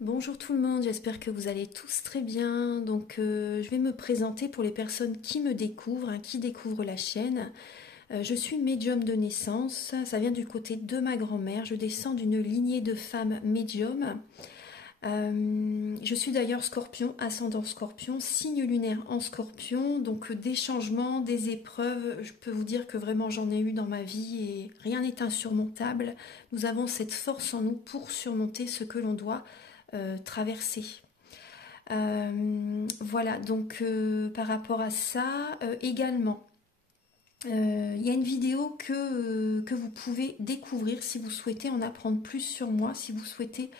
Bonjour tout le monde, j'espère que vous allez tous très bien. Je vais me présenter pour les personnes qui me découvrent, qui découvrent la chaîne. Je suis médium de naissance, ça vient du côté de ma grand-mère. Je descends d'une lignée de femmes médiums. Je suis d'ailleurs scorpion, ascendant scorpion, signe lunaire en scorpion. Donc des changements, des épreuves, je peux vous dire que vraiment j'en ai eu dans ma vie et rien n'est insurmontable. Nous avons cette force en nous pour surmonter ce que l'on doit traverser. Voilà, par rapport à ça, également, il y a une vidéo que vous pouvez découvrir si vous souhaitez en apprendre plus sur moi, si vous souhaitez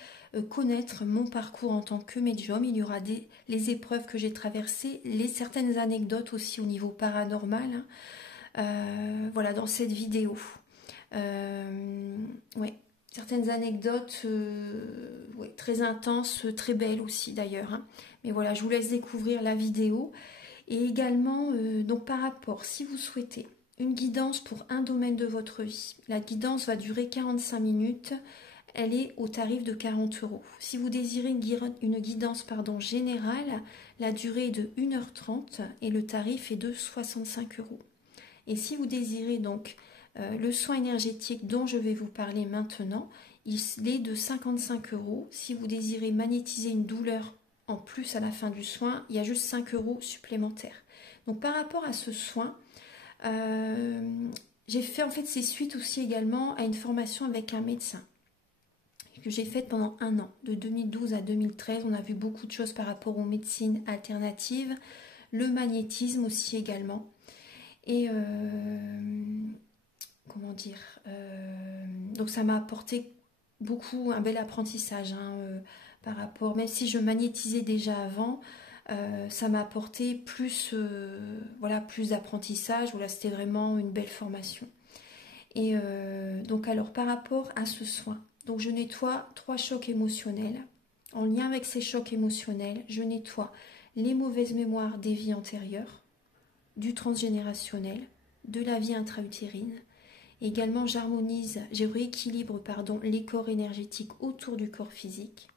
connaître mon parcours en tant que médium. Il y aura les épreuves que j'ai traversées, certaines anecdotes aussi au niveau paranormal, hein. Voilà, dans cette vidéo. Ouais, certaines anecdotes ouais, très intenses, très belles aussi d'ailleurs, hein. Mais voilà, je vous laisse découvrir la vidéo. Et également, donc par rapport, si vous souhaitez une guidance pour un domaine de votre vie, la guidance va durer 45 minutes. Elle est au tarif de 40 euros. Si vous désirez une guidance générale, la durée est de 1h30 et le tarif est de 65 euros. Et si vous désirez donc le soin énergétique dont je vais vous parler maintenant, il est de 55 euros. Si vous désirez magnétiser une douleur en plus à la fin du soin, il y a juste 5 euros supplémentaires. Donc par rapport à ce soin, j'ai fait en fait c'est suite aussi également à une formation avec un médecin que j'ai faite pendant un an, de 2012 à 2013. On a vu beaucoup de choses par rapport aux médecines alternatives, le magnétisme aussi également. Et comment dire, donc ça m'a apporté beaucoup, un bel apprentissage, hein, par rapport, même si je magnétisais déjà avant, ça m'a apporté plus, voilà, plus d'apprentissage. Voilà, c'était vraiment une belle formation. Et donc alors par rapport à ce soin, donc je nettoie 3 chocs émotionnels. En lien avec ces chocs émotionnels, je nettoie les mauvaises mémoires des vies antérieures, du transgénérationnel, de la vie intra-utérine. Également, je rééquilibre les corps énergétiques autour du corps physique.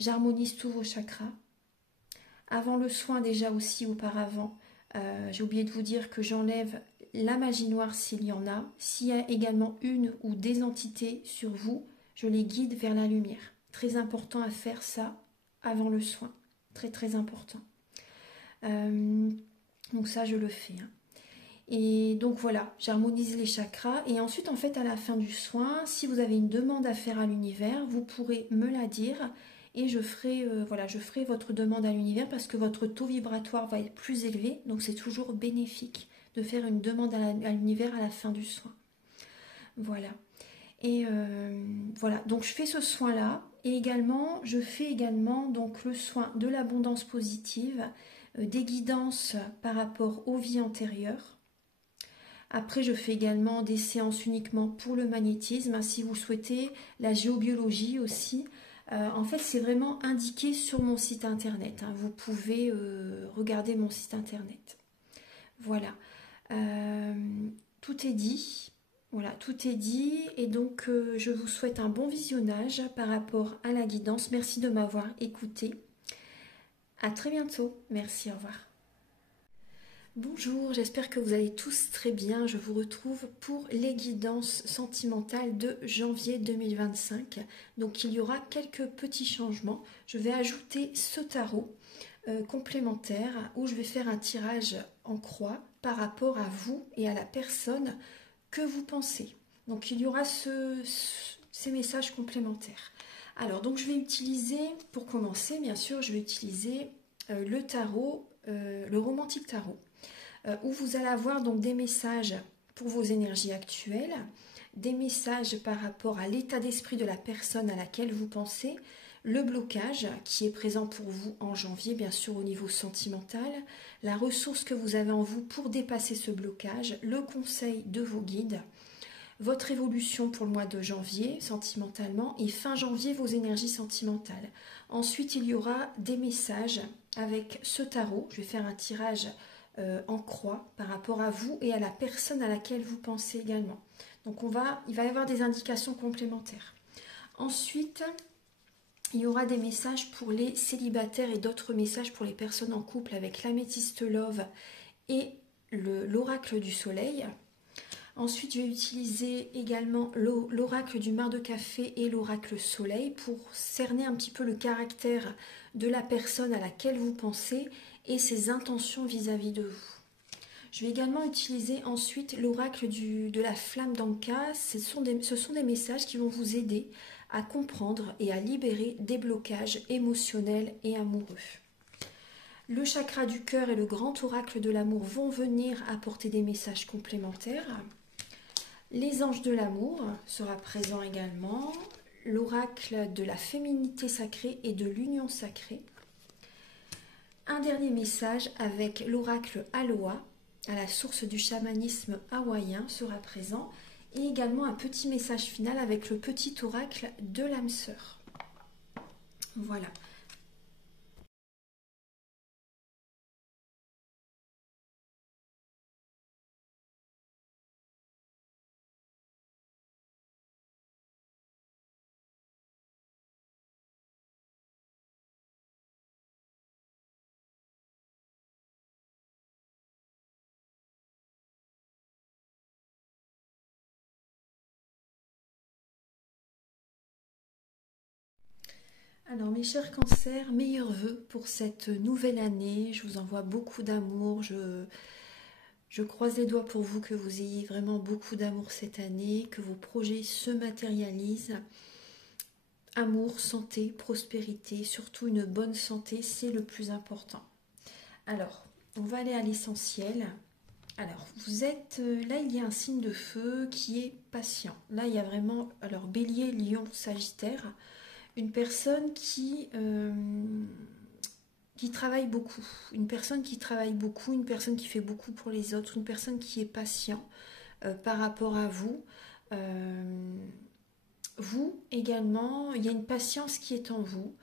J'harmonise tous vos chakras. Avant le soin, déjà aussi auparavant, j'ai oublié de vous dire que j'enlève la magie noire s'il y en a. S'il y a également une ou des entités sur vous, je les guide vers la lumière. Très important à faire ça avant le soin. Très très important. Donc ça, je le fais, hein. Et donc voilà, j'harmonise les chakras. Et ensuite, en fait, à la fin du soin, si vous avez une demande à faire à l'univers, vous pourrez me la dire. Et je ferai, voilà, je ferai votre demande à l'univers parce que votre taux vibratoire va être plus élevé. Donc c'est toujours bénéfique de faire une demande à l'univers à la fin du soin. Voilà. Et voilà, donc je fais ce soin-là. Et également, je fais également donc le soin de l'abondance positive, des guidances par rapport aux vies antérieures. Après, je fais également des séances uniquement pour le magnétisme, si vous souhaitez, la géobiologie aussi. En fait, c'est vraiment indiqué sur mon site internet, hein. Vous pouvez regarder mon site internet. Voilà. Tout est dit. Voilà, tout est dit. Et donc, je vous souhaite un bon visionnage par rapport à la guidance. Merci de m'avoir écouté. À très bientôt. Merci, au revoir. Bonjour, j'espère que vous allez tous très bien. Je vous retrouve pour les guidances sentimentales de janvier 2025. Donc il y aura quelques petits changements. Je vais ajouter ce tarot complémentaire où je vais faire un tirage en croix par rapport à vous et à la personne que vous pensez. Donc il y aura ces messages complémentaires. Alors donc je vais utiliser, pour commencer bien sûr, je vais utiliser le tarot, le romantique tarot. Où vous allez avoir donc des messages pour vos énergies actuelles, des messages par rapport à l'état d'esprit de la personne à laquelle vous pensez, le blocage qui est présent pour vous en janvier, bien sûr au niveau sentimental, la ressource que vous avez en vous pour dépasser ce blocage, le conseil de vos guides, votre évolution pour le mois de janvier sentimentalement et fin janvier vos énergies sentimentales. Ensuite, il y aura des messages avec ce tarot. Je vais faire un tirage en croix par rapport à vous et à la personne à laquelle vous pensez également. Donc il va y avoir des indications complémentaires. Ensuite, Il y aura des messages pour les célibataires et d'autres messages pour les personnes en couple avec l'améthyste love et l'oracle du soleil. Ensuite, je vais utiliser également l'oracle du mar de café et l'oracle soleil pour cerner un petit peu le caractère de la personne à laquelle vous pensez et ses intentions vis-à-vis de vous. Je vais également utiliser ensuite l'oracle de la flamme d'Anka. Ce sont des messages qui vont vous aider à comprendre et à libérer des blocages émotionnels et amoureux. Le chakra du cœur et le grand oracle de l'amour vont venir apporter des messages complémentaires. Les anges de l'amour sera présent également. L'oracle de la féminité sacrée et de l'union sacrée. Un dernier message avec l'oracle Aloha, à la source du chamanisme hawaïen, sera présent. Et également un petit message final avec le petit oracle de l'âme sœur. Voilà. Alors mes chers cancers, meilleurs vœux pour cette nouvelle année. Je vous envoie beaucoup d'amour. Je croise les doigts pour vous, que vous ayez vraiment beaucoup d'amour cette année, que vos projets se matérialisent. Amour, santé, prospérité, surtout une bonne santé, c'est le plus important. Alors, on va aller à l'essentiel. Alors, vous êtes, là il y a un signe de feu qui est patient. Là il y a vraiment, alors Bélier, Lion, Sagittaire, une personne qui travaille beaucoup, une personne qui travaille beaucoup, une personne qui fait beaucoup pour les autres, une personne qui est patient par rapport à vous. Vous également, il y a une patience qui est en vous.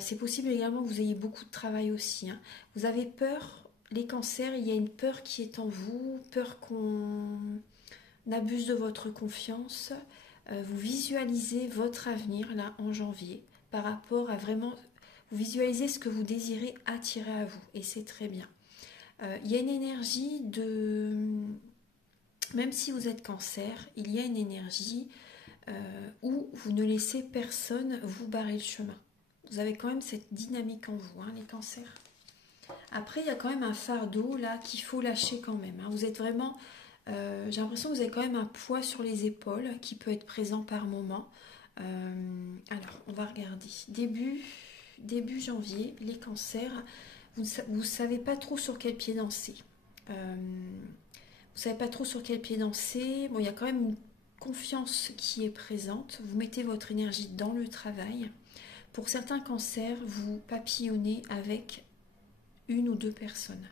C'est possible également que vous ayez beaucoup de travail aussi. Hein. Vous avez peur, les cancers, il y a une peur qui est en vous, peur qu'on abuse de votre confiance. Vous visualisez votre avenir là en janvier par rapport à vraiment, vous visualisez ce que vous désirez attirer à vous et c'est très bien. Il y a une énergie de, même si vous êtes cancer, il y a une énergie où vous ne laissez personne vous barrer le chemin. Vous avez quand même cette dynamique en vous, hein, les cancers. Après, il y a quand même un fardeau là qu'il faut lâcher quand même. Hein. Vous êtes vraiment, j'ai l'impression que vous avez quand même un poids sur les épaules qui peut être présent par moment. Alors, on va regarder. Début janvier, les cancers, vous ne savez pas trop sur quel pied danser. Vous ne savez pas trop sur quel pied danser. Bon, il y a quand même une confiance qui est présente. Vous mettez votre énergie dans le travail. Pour certains cancers, vous papillonnez avec une ou deux personnes.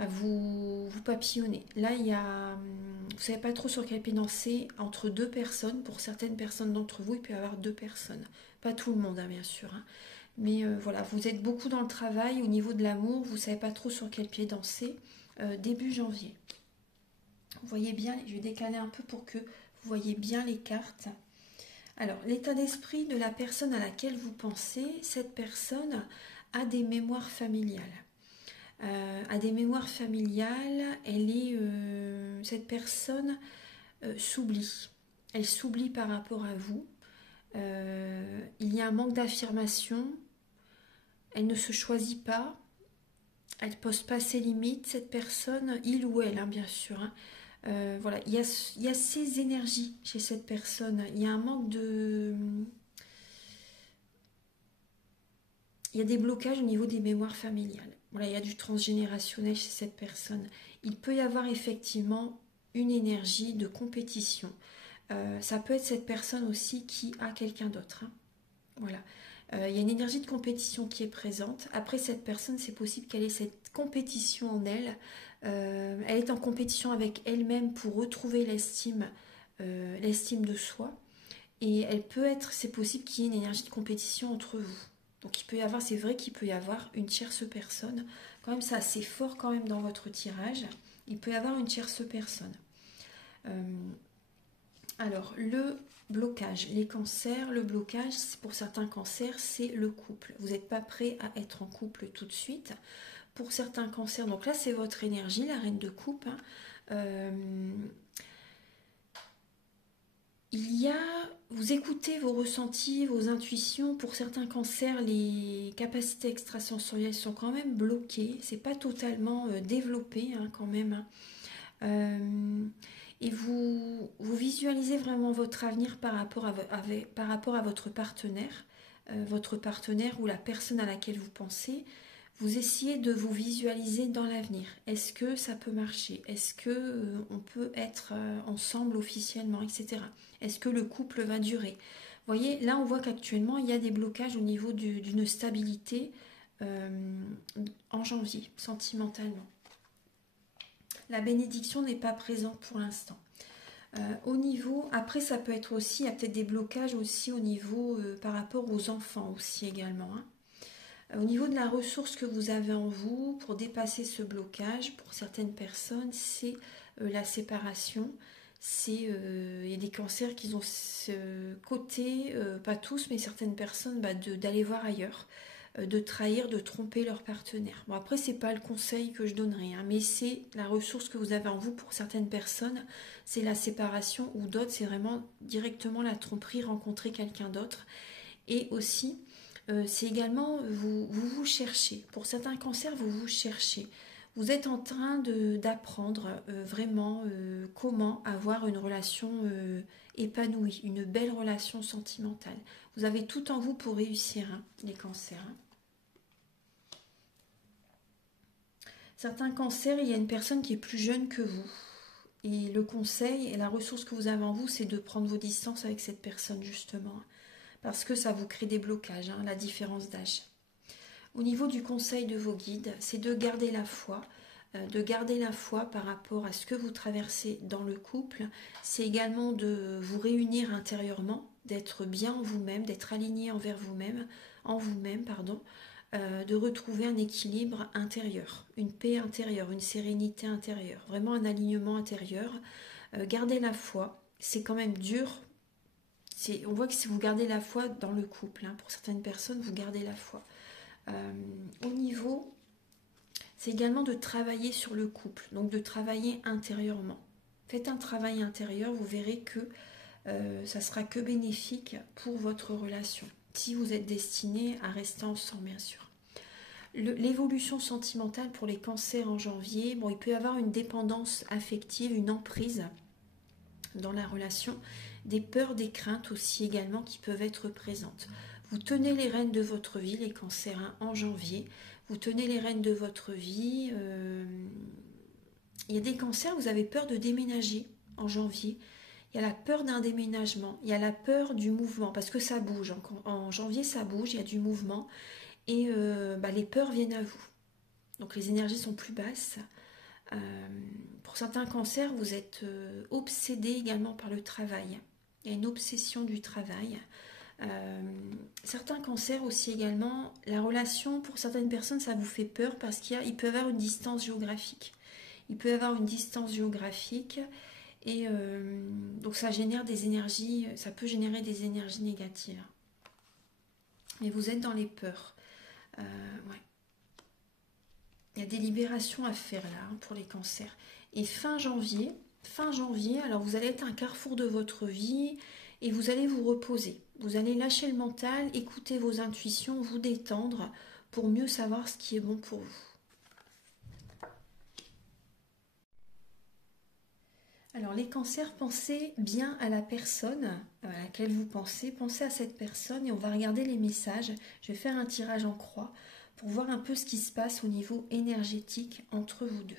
Enfin, vous papillonnez. Là, il y a, vous ne savez pas trop sur quel pied danser entre deux personnes. Pour certaines personnes d'entre vous, il peut y avoir deux personnes. Pas tout le monde, hein, bien sûr. Hein. Mais voilà, vous êtes beaucoup dans le travail. Au niveau de l'amour, vous ne savez pas trop sur quel pied danser. Début janvier. Vous voyez bien, je vais décaler un peu pour que vous voyez bien les cartes. Alors, l'état d'esprit de la personne à laquelle vous pensez, cette personne a des mémoires familiales. A des mémoires familiales, cette personne s'oublie. Elle s'oublie par rapport à vous. Il y a un manque d'affirmation. Elle ne se choisit pas. Elle ne pose pas ses limites, cette personne, il ou elle, hein, bien sûr. Hein. Voilà, il y a ces énergies chez cette personne. Il y a un manque de... Il y a des blocages au niveau des mémoires familiales. Voilà, il y a du transgénérationnel chez cette personne. Il peut y avoir effectivement une énergie de compétition. Ça peut être cette personne aussi qui a quelqu'un d'autre. Hein. Voilà. Il y a une énergie de compétition qui est présente. Après, cette personne, c'est possible qu'elle ait cette compétition en elle. Elle est en compétition avec elle-même pour retrouver l'estime de soi. Et elle peut être, c'est possible qu'il y ait une énergie de compétition entre vous. Donc il peut y avoir, c'est vrai qu'il peut y avoir une tierce personne. Quand même, c'est assez fort quand même dans votre tirage. Il peut y avoir une tierce personne. Alors, blocage. Les cancers, le blocage, pour certains cancers, c'est le couple. Vous n'êtes pas prêt à être en couple tout de suite. Pour certains cancers, donc là c'est votre énergie, la reine de coupe. Vous écoutez vos ressentis, vos intuitions. Pour certains cancers, les capacités extrasensorielles sont quand même bloquées. C'est pas totalement développé quand même. Et vous visualisez vraiment votre avenir par rapport à votre partenaire ou la personne à laquelle vous pensez. Vous essayez de vous visualiser dans l'avenir. Est-ce que ça peut marcher? Est-ce que on peut être ensemble officiellement, etc. Est-ce que le couple va durer? Vous voyez, là on voit qu'actuellement il y a des blocages au niveau d'une stabilité en janvier, sentimentalement. La bénédiction n'est pas présente pour l'instant. Au niveau, après ça peut être aussi, il y a peut-être des blocages aussi au niveau par rapport aux enfants aussi également. Au niveau de la ressource que vous avez en vous, pour dépasser ce blocage, pour certaines personnes, c'est la séparation. Il y a des cancers qui ont ce côté, pas tous, mais certaines personnes, d'aller voir ailleurs, de trahir, de tromper leur partenaire. Bon, après, c'est pas le conseil que je donnerais, mais c'est la ressource que vous avez en vous. Pour certaines personnes, c'est la séparation, ou d'autres, c'est vraiment directement la tromperie, rencontrer quelqu'un d'autre. Et aussi, c'est également, vous cherchez. Pour certains cancers, vous cherchez. Vous êtes en train d'apprendre vraiment comment avoir une relation épanouie, une belle relation sentimentale. Vous avez tout en vous pour réussir, les cancers. Certains cancers, il y a une personne qui est plus jeune que vous. Et le conseil et la ressource que vous avez en vous, c'est de prendre vos distances avec cette personne, justement. Parce que ça vous crée des blocages, la différence d'âge. Au niveau du conseil de vos guides, c'est de garder la foi par rapport à ce que vous traversez dans le couple. C'est également de vous réunir intérieurement, d'être bien en vous-même, d'être aligné envers vous-même, de retrouver un équilibre intérieur, une paix intérieure, une sérénité intérieure, vraiment un alignement intérieur. Garder la foi, c'est quand même dur. On voit que si vous gardez la foi dans le couple, pour certaines personnes, vous gardez la foi. Au niveau, c'est également de travailler sur le couple, donc de travailler intérieurement. Faites un travail intérieur, vous verrez que ça sera que bénéfique pour votre relation, si vous êtes destiné à rester ensemble, bien sûr. L'évolution sentimentale pour les cancers en janvier, il peut y avoir une dépendance affective, une emprise dans la relation, des peurs, des craintes aussi également qui peuvent être présentes. Vous tenez les rênes de votre vie, les cancers, en janvier. Vous tenez les rênes de votre vie. Il y a des cancers, vous avez peur de déménager en janvier. Il y a la peur d'un déménagement. Il y a la peur du mouvement parce que ça bouge. En janvier, ça bouge, il y a du mouvement. Et les peurs viennent à vous. Donc les énergies sont plus basses. Pour certains cancers, vous êtes obsédé également par le travail. Il y a une obsession du travail. Certains cancers aussi également, la relation, pour certaines personnes, ça vous fait peur parce qu'il peut y avoir une distance géographique. Il peut y avoir une distance géographique et donc ça génère des énergies, ça peut générer des énergies négatives. Et vous êtes dans les peurs. Ouais. Il y a des libérations à faire là pour les cancers. Et fin janvier, alors vous allez être à un carrefour de votre vie et vous allez vous reposer. Vous allez lâcher le mental, écouter vos intuitions, vous détendre pour mieux savoir ce qui est bon pour vous. Alors les cancers, pensez bien à la personne à laquelle vous pensez. Pensez à cette personne et on va regarder les messages. Je vais faire un tirage en croix pour voir un peu ce qui se passe au niveau énergétique entre vous deux.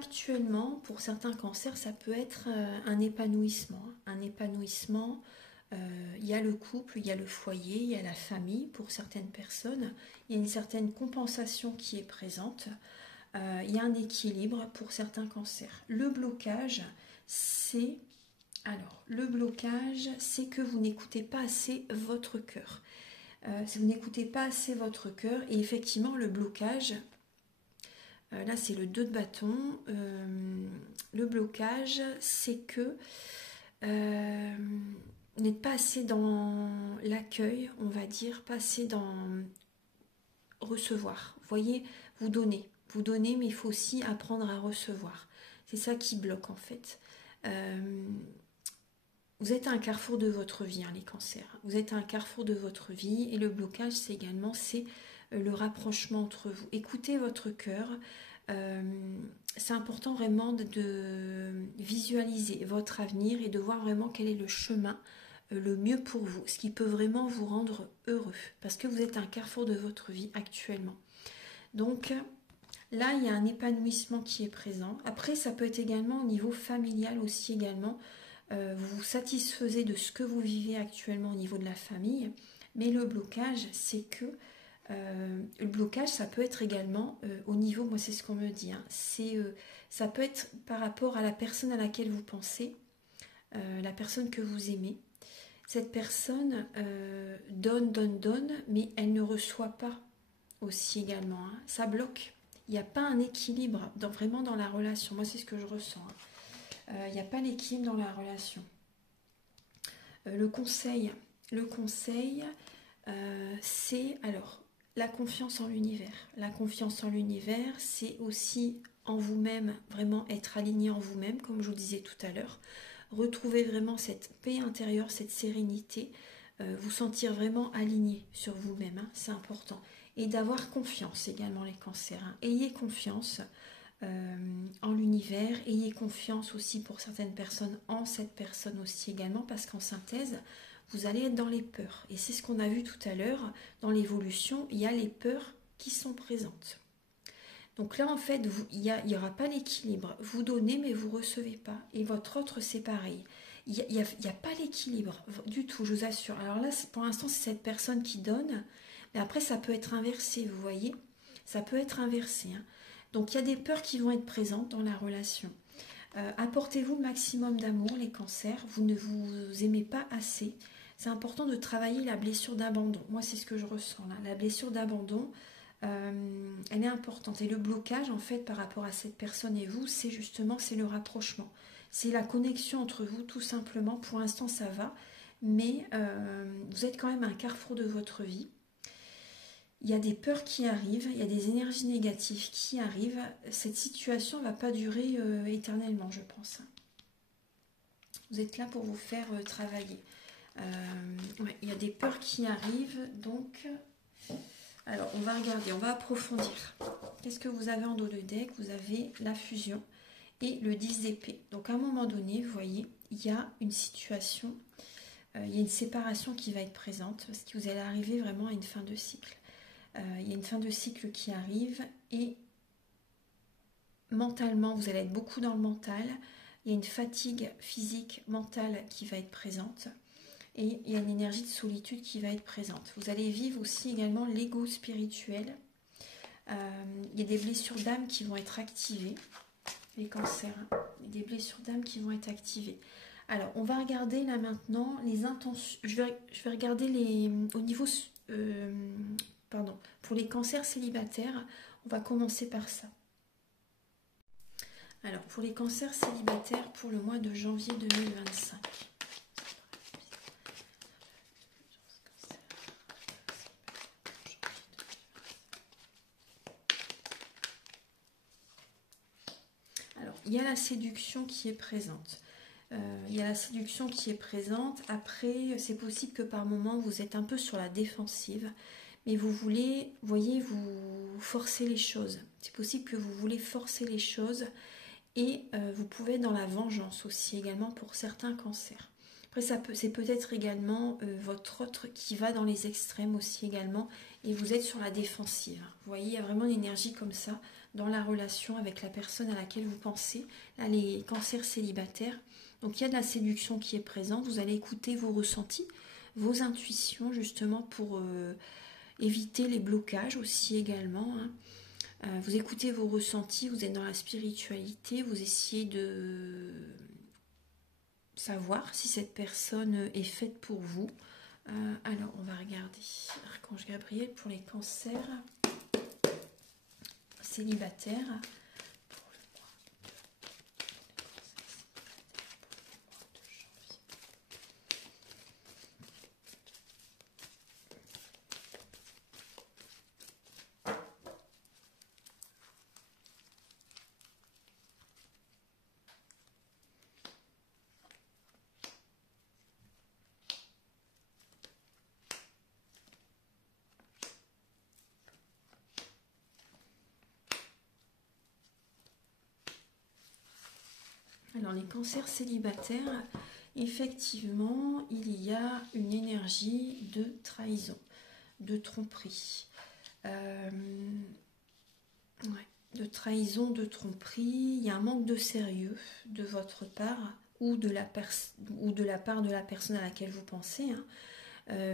actuellement, pour certains cancers, ça peut être un épanouissement. Un épanouissement, il y a le couple, il y a le foyer, il y a la famille pour certaines personnes. Il y a une certaine compensation qui est présente. Il y a un équilibre pour certains cancers. Le blocage, c'est... Alors, le blocage, c'est que vous n'écoutez pas assez votre cœur. Si vous n'écoutez pas assez votre cœur, et effectivement, le blocage... là, c'est le 2 de bâton. Le blocage, c'est que vous n'êtes pas assez dans l'accueil, on va dire, pas assez dans recevoir. Vous voyez, vous donnez, mais il faut aussi apprendre à recevoir. C'est ça qui bloque, en fait. Vous êtes à un carrefour de votre vie, hein, les cancers. Vous êtes à un carrefour de votre vie, et le blocage, c'est également le rapprochement entre vous. Écoutez votre cœur. C'est important vraiment de visualiser votre avenir et de voir vraiment quel est le chemin le mieux pour vous, ce qui peut vraiment vous rendre heureux, parce que vous êtes à un carrefour de votre vie actuellement. Donc là, il y a un épanouissement qui est présent. Après, ça peut être également au niveau familial aussi également. Vous vous satisfaisez de ce que vous vivez actuellement au niveau de la famille, mais le blocage, c'est que le blocage, ça peut être également au niveau, moi c'est ce qu'on me dit, hein, ça peut être par rapport à la personne à laquelle vous pensez, la personne que vous aimez. Cette personne donne, mais elle ne reçoit pas aussi également, hein. Ça bloque. Il n'y a pas un équilibre vraiment dans la relation. Moi c'est ce que je ressens, hein. Il n'y a pas l'équilibre dans la relation. Le conseil, c'est alors la confiance en l'univers. La confiance en l'univers, c'est aussi en vous-même, vraiment être aligné en vous-même, comme je vous disais tout à l'heure. Retrouver vraiment cette paix intérieure, cette sérénité, vous sentir vraiment aligné sur vous-même, hein, c'est important. Et d'avoir confiance également, les cancers, hein. Ayez confiance en l'univers, ayez confiance aussi pour certaines personnes en cette personne aussi également, parce qu'en synthèse, vous allez être dans les peurs. Et c'est ce qu'on a vu tout à l'heure, dans l'évolution, il y a les peurs qui sont présentes. Donc là, en fait, il n'y aura pas l'équilibre. Vous donnez, mais vous ne recevez pas. Et votre autre, c'est pareil. Il n'y a pas l'équilibre du tout, je vous assure. Alors là, pour l'instant, c'est cette personne qui donne. Mais après, ça peut être inversé, vous voyez. Ça peut être inversé, hein. Donc il y a des peurs qui vont être présentes dans la relation. Apportez-vous le maximum d'amour, les cancers. Vous ne vous aimez pas assez. C'est important de travailler la blessure d'abandon. Moi, c'est ce que je ressens là. La blessure d'abandon, elle est importante. Et le blocage, en fait, par rapport à cette personne et vous, c'est le rapprochement. C'est la connexion entre vous, tout simplement. Pour l'instant, ça va. Mais vous êtes quand même à un carrefour de votre vie. Il y a des peurs qui arrivent, il y a des énergies négatives qui arrivent. Cette situation ne va pas durer éternellement, je pense. Vous êtes là pour vous faire travailler. Ouais, il y a des peurs qui arrivent, donc... Alors, on va regarder, on va approfondir. Qu'est-ce que vous avez en dos de deck? Vous avez la fusion et le 10 d'épée. Donc, à un moment donné, vous voyez, il y a une situation, il y a une séparation qui va être présente, parce que vous allez arriver vraiment à une fin de cycle. Il y a une fin de cycle qui arrive et mentalement, vous allez être beaucoup dans le mental. Il y a une fatigue physique, mentale qui va être présente et il y a une énergie de solitude qui va être présente. Vous allez vivre aussi également l'ego spirituel. Il y a des blessures d'âme qui vont être activées, les cancers, hein. Il y a des blessures d'âme qui vont être activées. Alors, on va regarder là maintenant les intentions. Je vais regarder au niveau... pour les cancers célibataires, on va commencer par ça. Alors, pour les cancers célibataires pour le mois de janvier 2025. Alors, il y a la séduction qui est présente. Après, c'est possible que par moment, vous êtes un peu sur la défensive. Mais vous voulez, voyez, vous forcez les choses. C'est possible que vous voulez forcer les choses et vous pouvez être dans la vengeance aussi également pour certains cancers. Après, c'est peut-être également votre autre qui va dans les extrêmes aussi également et vous êtes sur la défensive. Vous voyez, il y a vraiment une énergie comme ça dans la relation avec la personne à laquelle vous pensez. Là, les cancers célibataires. Donc il y a de la séduction qui est présente. Vous allez écouter vos ressentis, vos intuitions justement pour éviter les blocages aussi également. Hein. Vous écoutez vos ressentis, vous êtes dans la spiritualité, vous essayez de savoir si cette personne est faite pour vous. Alors on va regarder Archange Gabriel pour les cancers célibataires. Alors les cancers célibataires, effectivement, il y a une énergie de trahison, de tromperie. De trahison, de tromperie, il y a un manque de sérieux de votre part ou de la part de la personne à laquelle vous pensez. Hein.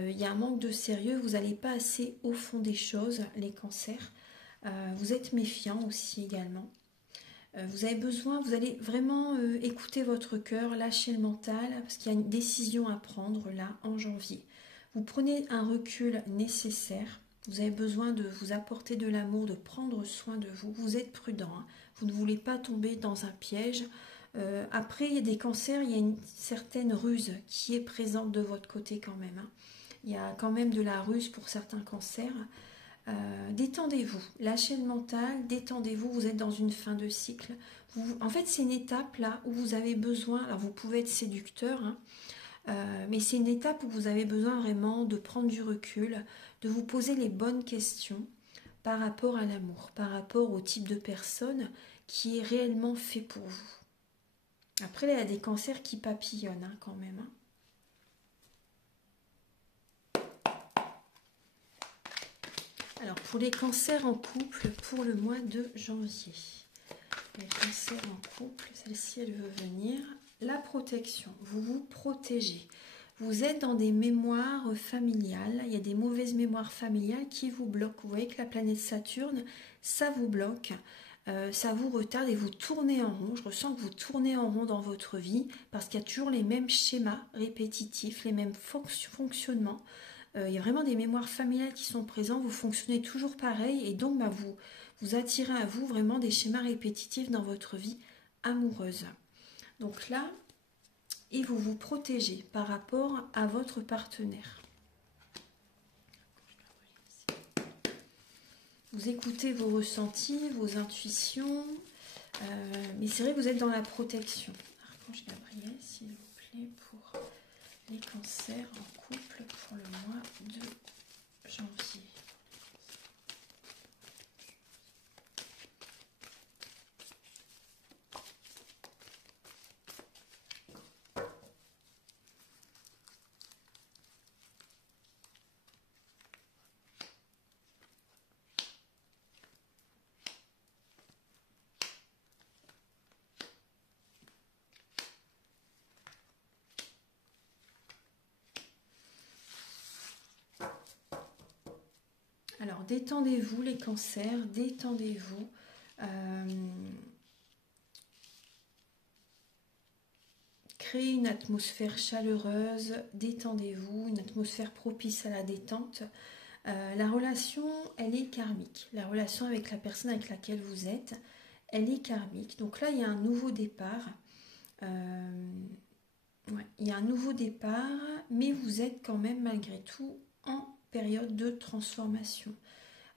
Il y a un manque de sérieux, vous n'allez pas assez au fond des choses, les cancers. Vous êtes méfiant aussi également. Vous avez besoin, vous allez vraiment écouter votre cœur, lâcher le mental, parce qu'il y a une décision à prendre là en janvier. Vous prenez un recul nécessaire, vous avez besoin de vous apporter de l'amour, de prendre soin de vous. Vous êtes prudent, hein. Vous ne voulez pas tomber dans un piège. Après, il y a des cancers, il y a une certaine ruse qui est présente de votre côté quand même. Hein. Il y a quand même de la ruse pour certains cancers. Détendez-vous, lâchez le mental, détendez-vous, vous êtes dans une fin de cycle. En fait, c'est une étape là où vous avez besoin, alors vous pouvez être séducteur, hein, mais c'est une étape où vous avez besoin vraiment de prendre du recul, de vous poser les bonnes questions par rapport à l'amour, par rapport au type de personne qui est réellement fait pour vous. Après, là, il y a des cancers qui papillonnent hein, quand même. Hein. Alors, pour les cancers en couple, pour le mois de janvier. Les cancers en couple, celle-ci, elle veut venir. La protection, vous vous protégez. Vous êtes dans des mémoires familiales. Il y a des mauvaises mémoires familiales qui vous bloquent. Vous voyez que la planète Saturne, ça vous bloque. Ça vous retarde et vous tournez en rond. Je ressens que vous tournez en rond dans votre vie parce qu'il y a toujours les mêmes schémas répétitifs, les mêmes fonctionnements. Il y a vraiment des mémoires familiales qui sont présentes, vous fonctionnez toujours pareil et donc vous attirez à vous vraiment des schémas répétitifs dans votre vie amoureuse. Donc là, et vous vous protégez par rapport à votre partenaire. Vous écoutez vos ressentis, vos intuitions, mais c'est vrai que vous êtes dans la protection. Archange Gabriel, s'il vous plaît, pour les cancers en couple pour le mois de janvier. Alors, détendez-vous les cancers, détendez-vous. Créez une atmosphère chaleureuse, détendez-vous, une atmosphère propice à la détente. La relation, elle est karmique. La relation avec la personne avec laquelle vous êtes, elle est karmique. Donc là, il y a un nouveau départ. Il y a un nouveau départ, mais vous êtes quand même malgré tout en période de transformation.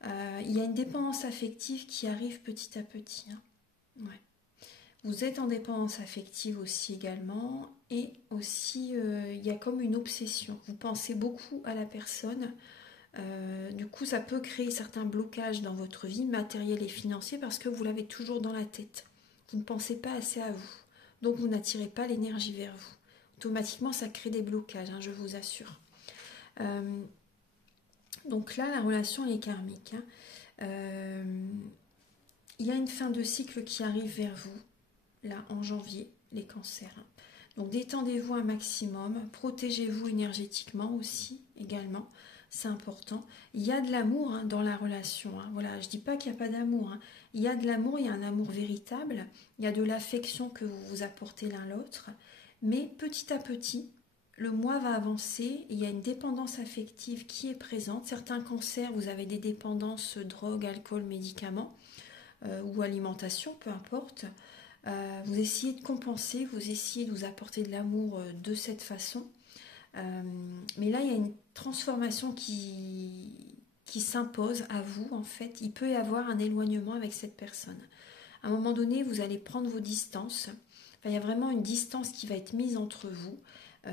Il y a une dépendance affective qui arrive petit à petit. Hein. Ouais. Vous êtes en dépendance affective aussi également, et aussi il y a comme une obsession. Vous pensez beaucoup à la personne. Du coup, ça peut créer certains blocages dans votre vie matérielle et financière parce que vous l'avez toujours dans la tête. Vous ne pensez pas assez à vous. Donc, vous n'attirez pas l'énergie vers vous. Automatiquement, ça crée des blocages, hein, je vous assure. Donc là, la relation elle est karmique. Hein. il y a une fin de cycle qui arrive vers vous, là, en janvier, les cancers. Donc détendez-vous un maximum, protégez-vous énergétiquement aussi, également, c'est important. Il y a de l'amour hein, dans la relation, hein. Voilà, je ne dis pas qu'il n'y a pas d'amour, hein. Il y a de l'amour, il y a un amour véritable, il y a de l'affection que vous vous apportez l'un l'autre, mais petit à petit, le mois va avancer et il y a une dépendance affective qui est présente. Certains cancers, vous avez des dépendances drogue, alcool, médicaments ou alimentation, peu importe. Vous essayez de compenser, vous essayez de vous apporter de l'amour de cette façon. Mais là, il y a une transformation qui s'impose à vous, en fait. Il peut y avoir un éloignement avec cette personne. À un moment donné, vous allez prendre vos distances. Enfin, il y a vraiment une distance qui va être mise entre vous.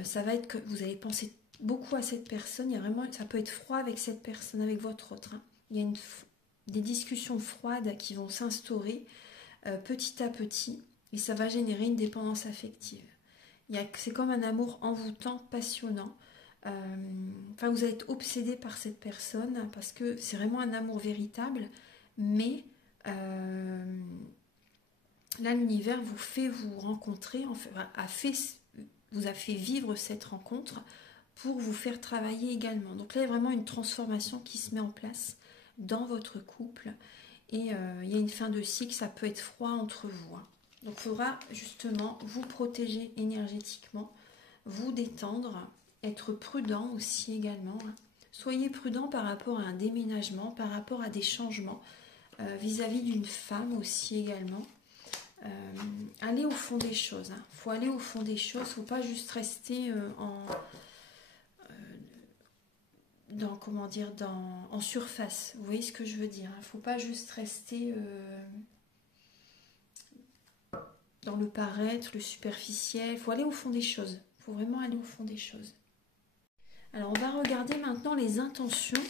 Ça va être que vous allez penser beaucoup à cette personne. Il y a vraiment, ça peut être froid avec cette personne, avec votre autre. Hein. Il y a des discussions froides qui vont s'instaurer petit à petit et ça va générer une dépendance affective. C'est comme un amour envoûtant, passionnant. Enfin, vous allez être obsédé par cette personne parce que c'est vraiment un amour véritable, mais là, l'univers vous fait vous rencontrer, vous a fait vivre cette rencontre pour vous faire travailler également. Donc là, il y a vraiment une transformation qui se met en place dans votre couple et il y a une fin de cycle, ça peut être froid entre vous. Hein. Donc il faudra justement vous protéger énergétiquement, vous détendre, être prudent aussi également. Hein. Soyez prudent par rapport à un déménagement, par rapport à des changements, vis-à-vis d'une femme aussi également. Allez au fond des choses. Hein. Faut aller au fond des choses, faut pas juste rester en surface. Vous voyez ce que je veux dire. Il ne faut pas juste rester dans le paraître, le superficiel. Il faut aller au fond des choses. Il faut vraiment aller au fond des choses. Alors, on va regarder maintenant les intentions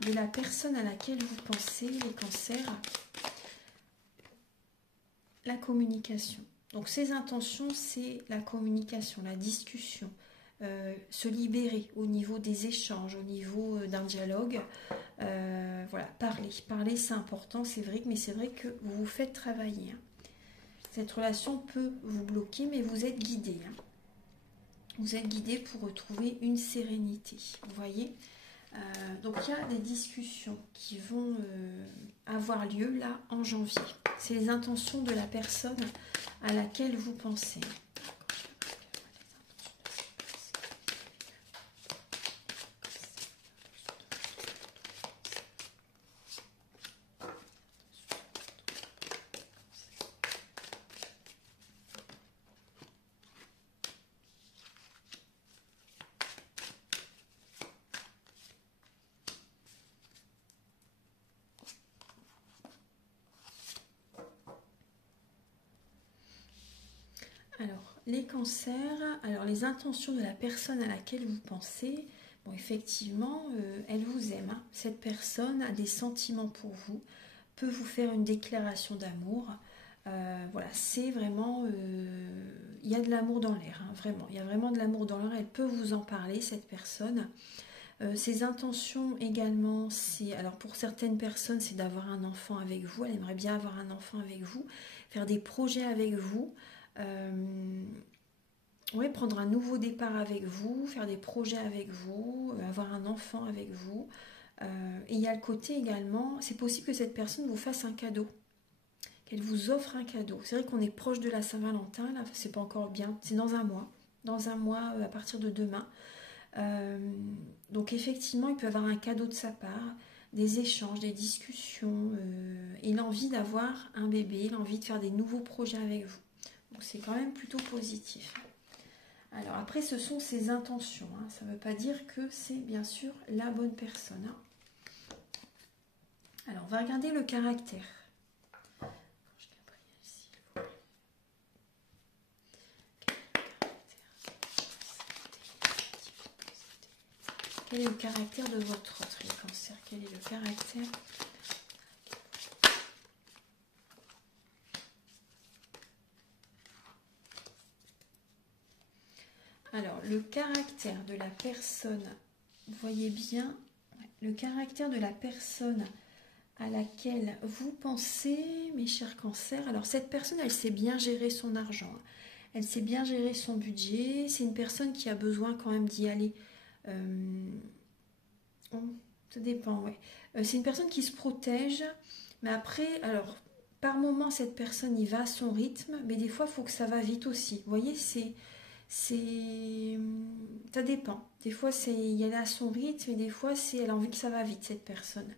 de la personne à laquelle vous pensez, les cancers. La communication. Donc, ces intentions, c'est la communication, la discussion. Se libérer au niveau des échanges, au niveau d'un dialogue. Voilà, parler c'est important, c'est vrai, mais c'est vrai que vous vous faites travailler. Hein. Cette relation peut vous bloquer, mais vous êtes guidé. Hein. Vous êtes guidé pour retrouver une sérénité. Vous voyez donc il y a des discussions qui vont avoir lieu là en janvier. C'est les intentions de la personne à laquelle vous pensez. Alors, les cancers, alors les intentions de la personne à laquelle vous pensez, bon, effectivement, elle vous aime. Hein. Cette personne a des sentiments pour vous, peut vous faire une déclaration d'amour. Voilà, c'est vraiment, il y a de l'amour dans l'air, hein, vraiment. Il y a vraiment de l'amour dans l'air, elle peut vous en parler, cette personne. Ses intentions également, alors pour certaines personnes, c'est d'avoir un enfant avec vous, elle aimerait bien avoir un enfant avec vous, faire des projets avec vous. Prendre un nouveau départ avec vous, faire des projets avec vous, avoir un enfant avec vous. Et il y a le côté également, c'est possible que cette personne vous fasse un cadeau, qu'elle vous offre un cadeau. C'est vrai qu'on est proche de la Saint-Valentin, là, c'est pas encore bien, c'est dans un mois à partir de demain. Donc effectivement, il peut avoir un cadeau de sa part, des échanges, des discussions, et l'envie d'avoir un bébé, l'envie de faire des nouveaux projets avec vous. Donc c'est quand même plutôt positif. Alors après, ce sont ses intentions. Hein. Ça ne veut pas dire que c'est bien sûr la bonne personne. Hein. Alors, on va regarder le caractère. Quel est le caractère de votre autre, les cancers? Quel est le caractère? Alors, le caractère de la personne, vous voyez bien, le caractère de la personne à laquelle vous pensez, mes chers cancers. Alors cette personne, elle sait bien gérer son argent. Elle sait bien gérer son budget. C'est une personne qui a besoin quand même d'y aller. Ça dépend, ouais. C'est une personne qui se protège. Mais après, alors, par moment, cette personne, y va à son rythme. Mais des fois, il faut que ça va vite aussi. Vous voyez, ça dépend. Des fois, c'est y aller à son rythme. Et des fois, elle a envie que ça va vite, cette personne.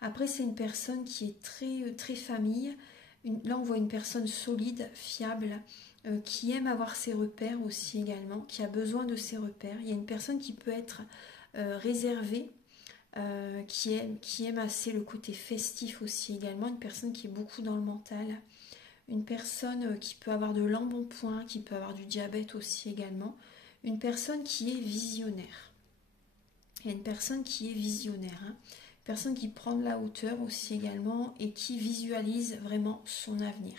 Après, c'est une personne qui est très, très famille. Là, on voit une personne solide, fiable, qui aime avoir ses repères aussi également, qui a besoin de ses repères. Il y a une personne qui peut être réservée, qui aime assez le côté festif aussi également. Une personne qui est beaucoup dans le mental. Une personne qui peut avoir de l'embonpoint, qui peut avoir du diabète aussi également. Une personne qui est visionnaire. Il y a une personne qui est visionnaire, hein. Personne qui prend de la hauteur aussi également et qui visualise vraiment son avenir.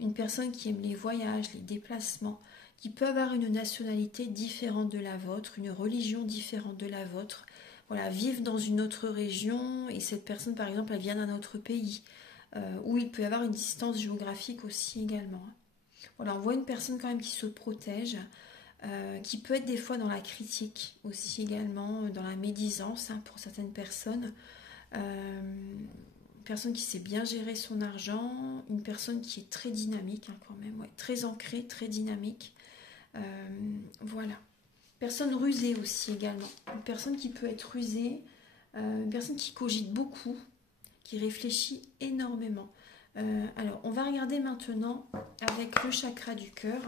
Une personne qui aime les voyages, les déplacements, qui peut avoir une nationalité différente de la vôtre, une religion différente de la vôtre. Voilà, vivre dans une autre région et cette personne par exemple elle vient d'un autre pays où il peut y avoir une distance géographique aussi également. Voilà, on voit une personne quand même qui se protège, qui peut être des fois dans la critique aussi également, dans la médisance hein, pour certaines personnes. Une personne qui sait bien gérer son argent, une personne qui est très dynamique hein, quand même, ouais, très ancrée, très dynamique. Voilà. Personne rusée aussi également. Une personne qui peut être rusée, une personne qui cogite beaucoup, qui réfléchit énormément. Alors, on va regarder maintenant avec le chakra du cœur.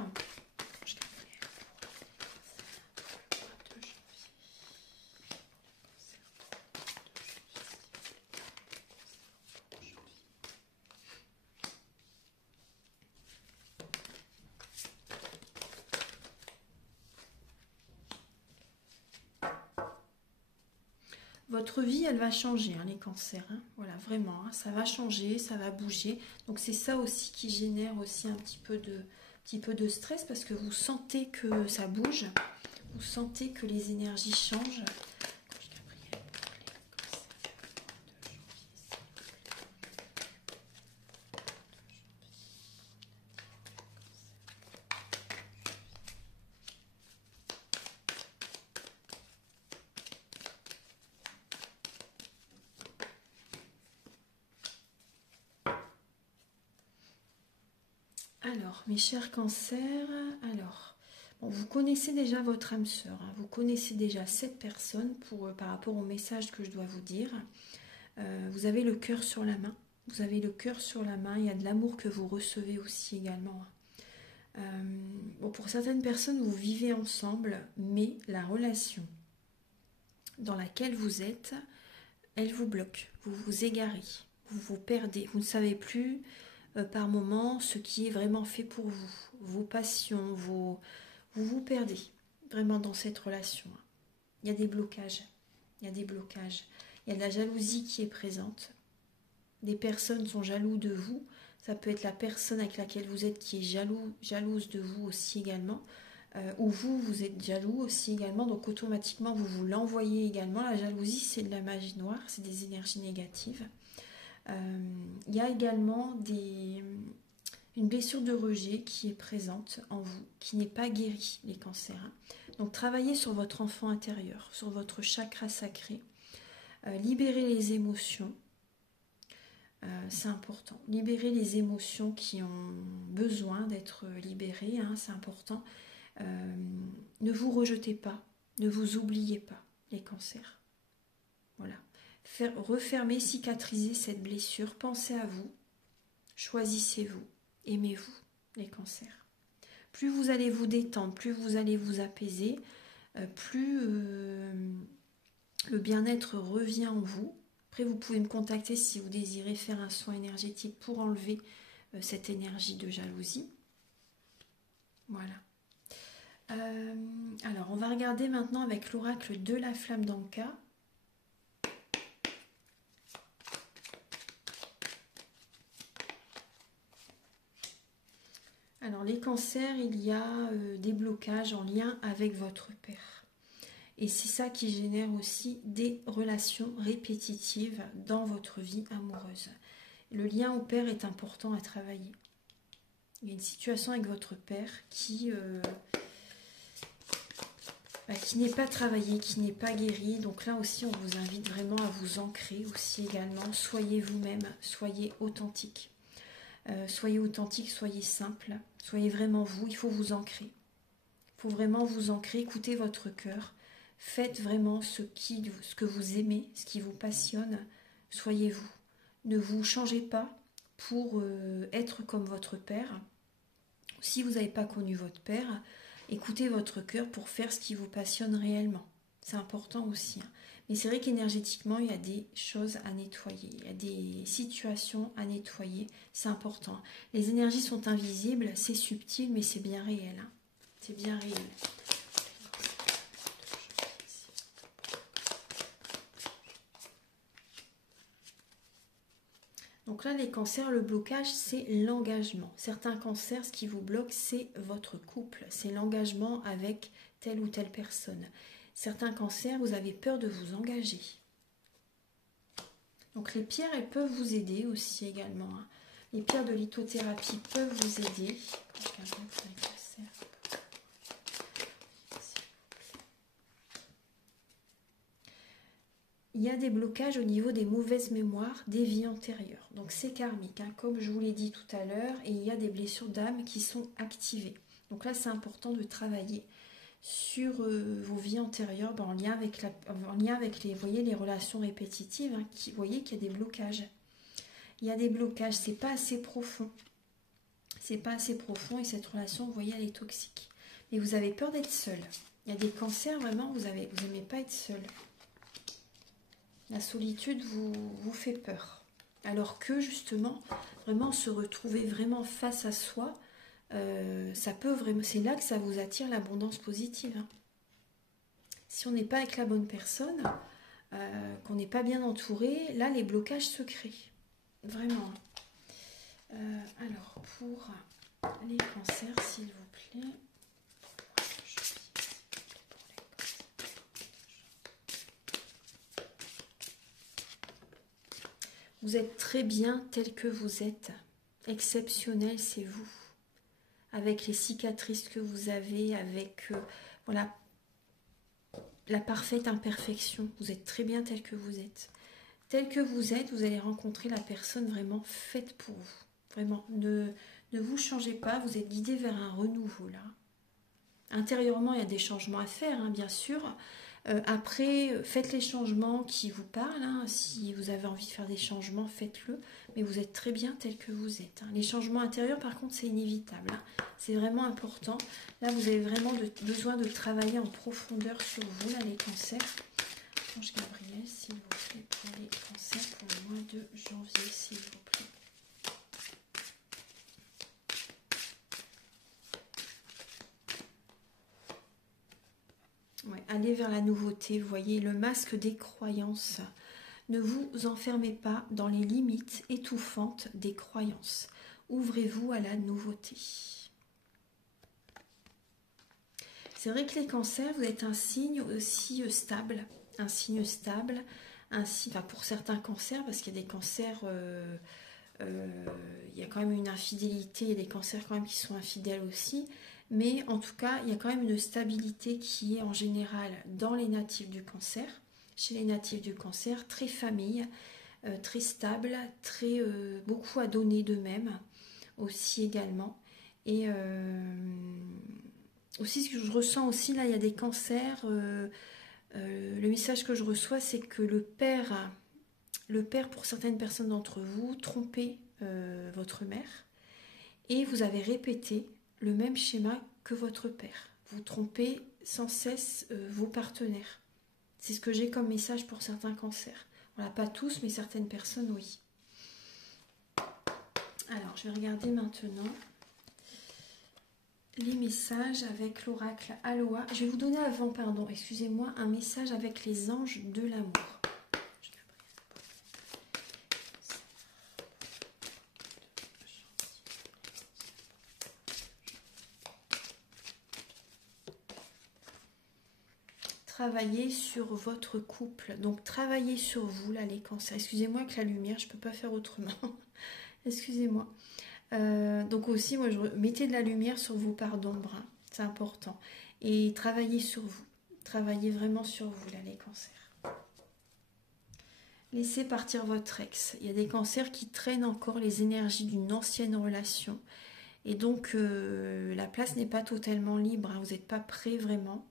Votre vie, elle va changer, hein, les cancers. Hein. Voilà, vraiment, hein, ça va changer, ça va bouger. Donc c'est ça aussi qui génère aussi un petit peu de stress parce que vous sentez que ça bouge, vous sentez que les énergies changent. Alors, mes chers cancers, alors, bon, vous connaissez déjà votre âme sœur, hein, vous connaissez déjà cette personne par rapport au message que je dois vous dire. Vous avez le cœur sur la main, vous avez le cœur sur la main, il y a de l'amour que vous recevez aussi également. Bon, pour certaines personnes, vous vivez ensemble, mais la relation dans laquelle vous êtes, elle vous bloque, vous vous égarez, vous vous perdez, vous ne savez plus par moment ce qui est vraiment fait pour vous, vos passions, vous vous perdez vraiment dans cette relation. Il y a des blocages, il y a des blocages, il y a de la jalousie qui est présente. Des personnes sont jalouses de vous, ça peut être la personne avec laquelle vous êtes qui est jalouse de vous aussi également, ou vous êtes jaloux aussi également, donc automatiquement vous l'envoyez également. La jalousie, c'est de la magie noire, c'est des énergies négatives. Il y a également une blessure de rejet qui est présente en vous, qui n'est pas guérie, les cancers. Donc travaillez sur votre enfant intérieur, sur votre chakra sacré. Libérez les émotions, c'est important. Libérez les émotions qui ont besoin d'être libérées, hein, c'est important. Ne vous rejetez pas, ne vous oubliez pas, les cancers. Voilà. Refermer, cicatriser cette blessure, pensez à vous, choisissez-vous, aimez-vous, les cancers. Plus vous allez vous détendre, plus vous allez vous apaiser, plus le bien-être revient en vous. Après, vous pouvez me contacter si vous désirez faire un soin énergétique pour enlever cette énergie de jalousie. Voilà. Alors, on va regarder maintenant avec l'oracle de la flamme d'Anka. Alors, les cancers, il y a des blocages en lien avec votre père. Et c'est ça qui génère aussi des relations répétitives dans votre vie amoureuse. Le lien au père est important à travailler. Il y a une situation avec votre père qui n'est pas travaillée, qui n'est pas guérie. Donc là aussi, on vous invite vraiment à vous ancrer aussi également. Soyez vous-même, soyez authentique. Soyez authentique, soyez simple, soyez vraiment vous. Il faut vous ancrer. Il faut vraiment vous ancrer, écoutez votre cœur. Faites vraiment ce que vous aimez, ce qui vous passionne. Soyez vous. Ne vous changez pas pour être comme votre père. Si vous n'avez pas connu votre père, écoutez votre cœur pour faire ce qui vous passionne réellement. C'est important aussi. Mais c'est vrai qu'énergétiquement, il y a des choses à nettoyer. Il y a des situations à nettoyer. C'est important. Les énergies sont invisibles, c'est subtil, mais c'est bien réel. C'est bien réel. Donc là, les cancers, le blocage, c'est l'engagement. Certains cancers, ce qui vous bloque, c'est votre couple. C'est l'engagement avec telle ou telle personne. Certains cancers, vous avez peur de vous engager. Donc les pierres, elles peuvent vous aider aussi également. Les pierres de lithothérapie peuvent vous aider. Il y a des blocages au niveau des mauvaises mémoires des vies antérieures. Donc c'est karmique, comme je vous l'ai dit tout à l'heure, et il y a des blessures d'âme qui sont activées. Donc là, c'est important de travailler sur vos vies antérieures en lien avec les, vous voyez, les relations répétitives. Vous voyez qu'il y a des blocages. Il y a des blocages, c'est pas assez profond. C'est pas assez profond et cette relation, vous voyez, elle est toxique. Mais vous avez peur d'être seul. Il y a des cancers, vraiment, vous n'aimez pas être seul. La solitude vous fait peur. Alors que justement, vraiment se retrouver vraiment face à soi, ça peut vraiment, c'est là que ça vous attire l'abondance positive. Si on n'est pas avec la bonne personne, qu'on n'est pas bien entouré, là les blocages se créent. Vraiment. Alors pour les cancers, s'il vous plaît. Vous êtes très bien tel que vous êtes. Exceptionnel, c'est vous. Avec les cicatrices que vous avez, avec voilà, la parfaite imperfection. Vous êtes très bien tel que vous êtes. Tel que vous êtes, vous allez rencontrer la personne vraiment faite pour vous. Vraiment, ne vous changez pas, vous êtes guidé vers un renouveau là. Intérieurement, il y a des changements à faire, bien sûr. Après, faites les changements qui vous parlent. Si vous avez envie de faire des changements, faites-le. Mais vous êtes très bien tel que vous êtes. Les changements intérieurs, par contre, c'est inévitable. C'est vraiment important. Là, vous avez vraiment besoin de travailler en profondeur sur vous, là, les cancers. Ange Gabriel, s'il vous plaît, pour les cancers pour le mois de janvier, s'il vous plaît. Ouais, allez vers la nouveauté, vous voyez, le masque des croyances. Ne vous enfermez pas dans les limites étouffantes des croyances. Ouvrez-vous à la nouveauté. C'est vrai que les cancers, vous êtes un signe aussi stable. Un signe stable. Enfin, pour certains cancers, parce qu'il y a des cancers, il y a quand même une infidélité, il y a des cancers quand même qui sont infidèles aussi. Mais en tout cas, il y a quand même une stabilité qui est en général dans les natifs du cancer. Chez les natifs du cancer, très famille, très stable, très beaucoup à donner d'eux-mêmes aussi également. Et aussi ce que je ressens aussi, là il y a des cancers, le message que je reçois c'est que le père pour certaines personnes d'entre vous trompait votre mère et vous avez répété le même schéma que votre père. Vous trompez sans cesse vos partenaires. C'est ce que j'ai comme message pour certains cancers. Voilà, pas tous, mais certaines personnes, oui. Alors, je vais regarder maintenant les messages avec l'oracle Aloha. Je vais vous donner avant, pardon, excusez-moi, un message avec les anges de l'amour. travailler sur votre couple. Donc travaillez sur vous là les cancers. Excusez-moi avec la lumière, je ne peux pas faire autrement. Excusez-moi. Donc aussi, moi, mettez de la lumière sur vos parts d'ombre, hein. C'est important. Et travaillez sur vous. Travaillez vraiment sur vous là les cancers. Laissez partir votre ex. Il y a des cancers qui traînent encore les énergies d'une ancienne relation. Et donc, la place n'est pas totalement libre, hein. Vous n'êtes pas prêt vraiment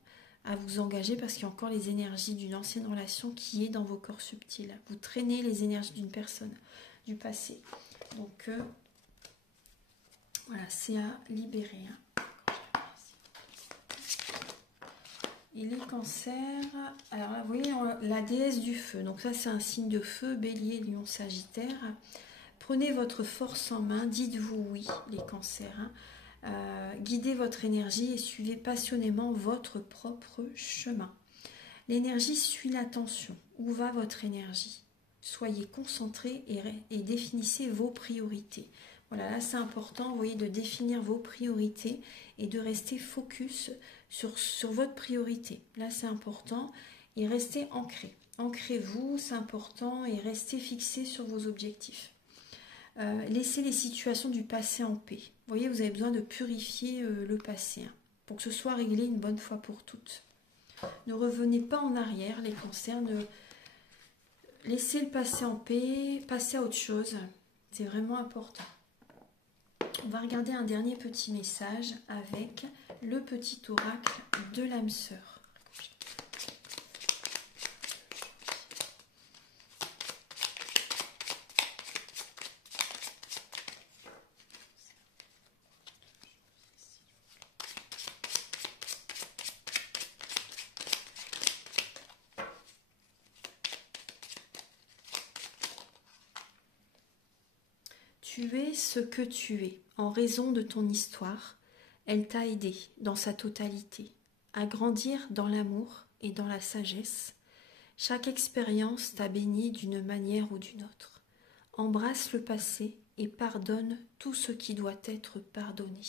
à vous engager parce qu'il y a encore les énergies d'une ancienne relation qui est dans vos corps subtils. Vous traînez les énergies d'une personne du passé. Donc, voilà, c'est à libérer, hein. Et les cancers, alors là, vous voyez, la déesse du feu. Donc ça, c'est un signe de feu, bélier, lion, sagittaire. Prenez votre force en main, dites-vous oui, les cancers, hein. Guidez votre énergie et suivez passionnément votre propre chemin. L'énergie suit l'attention. Où va votre énergie? Soyez concentrés et définissez vos priorités. Voilà, là c'est important, vous voyez, de définir vos priorités et de rester focus sur votre priorité. Là c'est important et restez ancré. Ancrez-vous, c'est important, et restez fixé sur vos objectifs. Laissez les situations du passé en paix. Vous voyez, vous avez besoin de purifier le passé, hein, pour que ce soit réglé une bonne fois pour toutes. Ne revenez pas en arrière, les cancers. Laissez le passé en paix, passez à autre chose. C'est vraiment important. On va regarder un dernier petit message avec le petit oracle de l'âme sœur. Tu es ce que tu es, en raison de ton histoire. Elle t'a aidé, dans sa totalité, à grandir dans l'amour et dans la sagesse. Chaque expérience t'a béni d'une manière ou d'une autre. Embrasse le passé et pardonne tout ce qui doit être pardonné.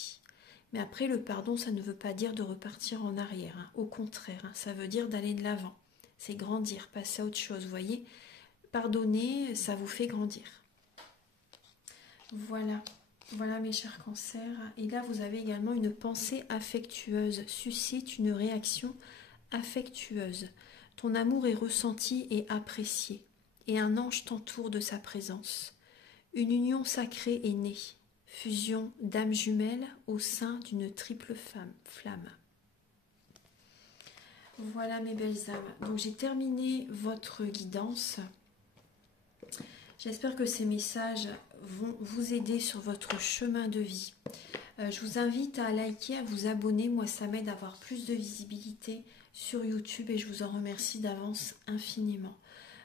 Mais après, le pardon, ça ne veut pas dire de repartir en arrière, hein. Au contraire, hein, ça veut dire d'aller de l'avant. C'est grandir, passer à autre chose, vous voyez. Pardonner, ça vous fait grandir. Voilà, voilà mes chers cancers. Et là, vous avez également une pensée affectueuse. Suscite une réaction affectueuse. Ton amour est ressenti et apprécié. Et un ange t'entoure de sa présence. Une union sacrée est née. Fusion d'âmes jumelles au sein d'une triple flamme. Voilà mes belles âmes. Donc j'ai terminé votre guidance. J'espère que ces messages vont vous aider sur votre chemin de vie. Je vous invite à liker, à vous abonner. Moi, ça m'aide à avoir plus de visibilité sur YouTube et je vous en remercie d'avance infiniment.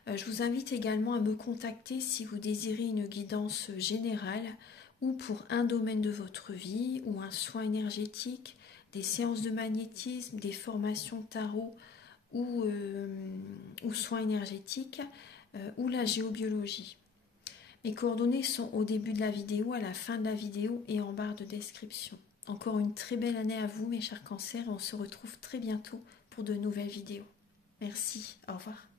Je vous invite également à me contacter si vous désirez une guidance générale ou pour un domaine de votre vie ou un soin énergétique, des séances de magnétisme, des formations tarot ou soins énergétiques ou la géobiologie. Mes coordonnées sont au début de la vidéo, à la fin de la vidéo et en barre de description. Encore une très belle année à vous mes chers cancers et on se retrouve très bientôt pour de nouvelles vidéos. Merci, au revoir.